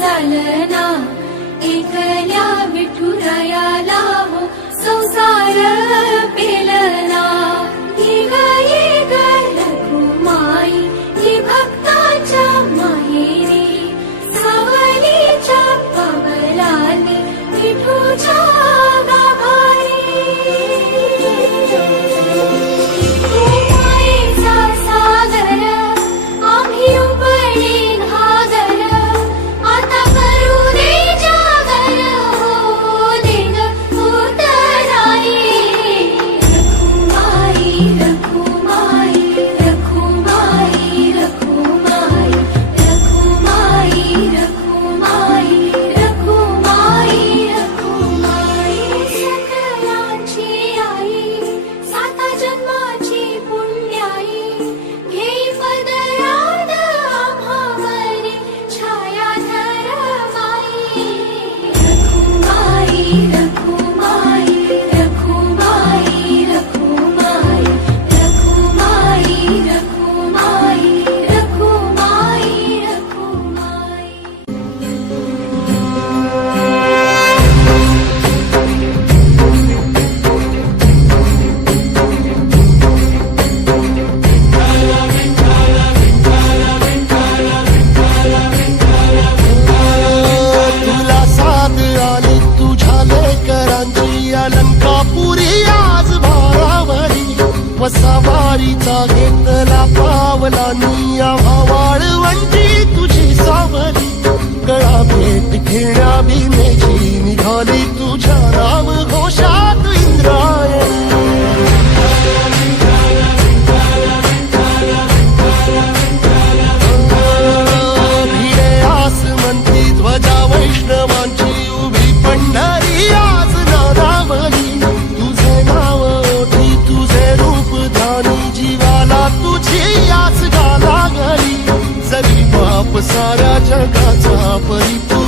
चालना एकल्या विठुरायाला हो संसार पेलना ये ग रखुमाई ही भक्ताच्या माहेरी सावलीच्या पवलाने विठूच्या गाभारी मायेचा सागर आम्ही उपडी घागर आता करू दे जागर हो दे ग उतराई रखुमाई रखुमाई रखुमाई रखुमाई रखुमाई रखुमाई रखुमाई रखुमाई सकलांची आई साता जन्माची पुण्याई घेई पदरात आम्हावरी छाया धरमाई रखुमाई रखुमाई रखुमाई रखुमाई रखुमाई रखुमाई रखुमाई रखुमाई तुला साथ आली तुझ्या लेकरांची अलंकापुरी आज भारावरी वसावारीचा घेतला पावलांनी आव्हा वाळवंटी तुझी सावली गळा भेट घेण्या भीमेची निघाली तुझ्या नाम घोषात इंद्रायणी भिडे आसमंती ध्वजा वैष्णवांची उभी पंढरी आज नादावली तुझे नाव ओठी तुझे रूप धानी जीवाला तुझी आस गा लागली जरी बाप साऱ्या जगाचा परिपूर्ण